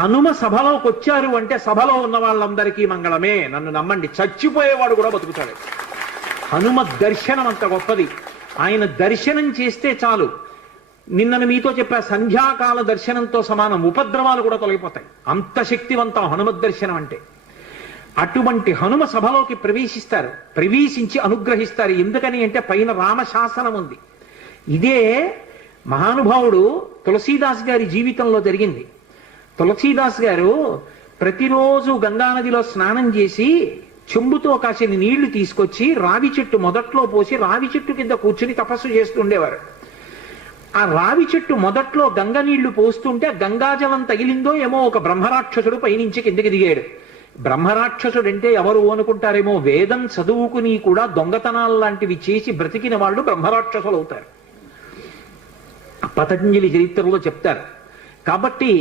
హనుమ సభలోకి వచ్చారు అంటే సభలో ఉన్న వాళ్ళందరికీ మంగళమే. నన్ను నమ్మండి, చచ్చిపోయేవాడు కూడా బతుకుతాడు. హనుమ దర్శనం అంత గొప్పది. ఆయన దర్శనం చేస్తే చాలు. నిన్న మీతో చెప్పా, సంధ్యాకాల దర్శనంతో సమానం, ఉపద్రవాలు కూడా తొలగిపోతాయి. అంత శక్తివంతం హనుమద్ దర్శనం అంటే. అటువంటి హనుమ సభలోకి ప్రవేశిస్తారు, ప్రవేశించి అనుగ్రహిస్తారు. ఎందుకని అంటే పైన రామశాసనం ఉంది. ఇదే మహానుభావుడు తులసీదాస్ గారి జీవితంలో జరిగింది. తులసీదాస్ గారు ప్రతిరోజు గంగానదిలో స్నానం చేసి చెంబుతో కాసిన నీళ్లు తీసుకొచ్చి రావి చెట్టు మొదట్లో పోసి రావి చెట్టు కింద కూర్చుని తపస్సు చేస్తుండేవారు. ఆ రావి చెట్టు మొదట్లో గంగ నీళ్లు పోస్తుంటే గంగాజలం తగిలిందో ఏమో ఒక బ్రహ్మరాక్షసుడు పైనుంచి కిందకి దిగాడు. బ్రహ్మరాక్షసుడు అంటే ఎవరు అనుకుంటారేమో, వేదం చదువుకుని కూడా దొంగతనాలు లాంటివి చేసి బ్రతికిన వాళ్ళు బ్రహ్మరాక్షసులు అవుతారు. పతంజలి చరిత్రలో చెప్తారు. కాబట్టి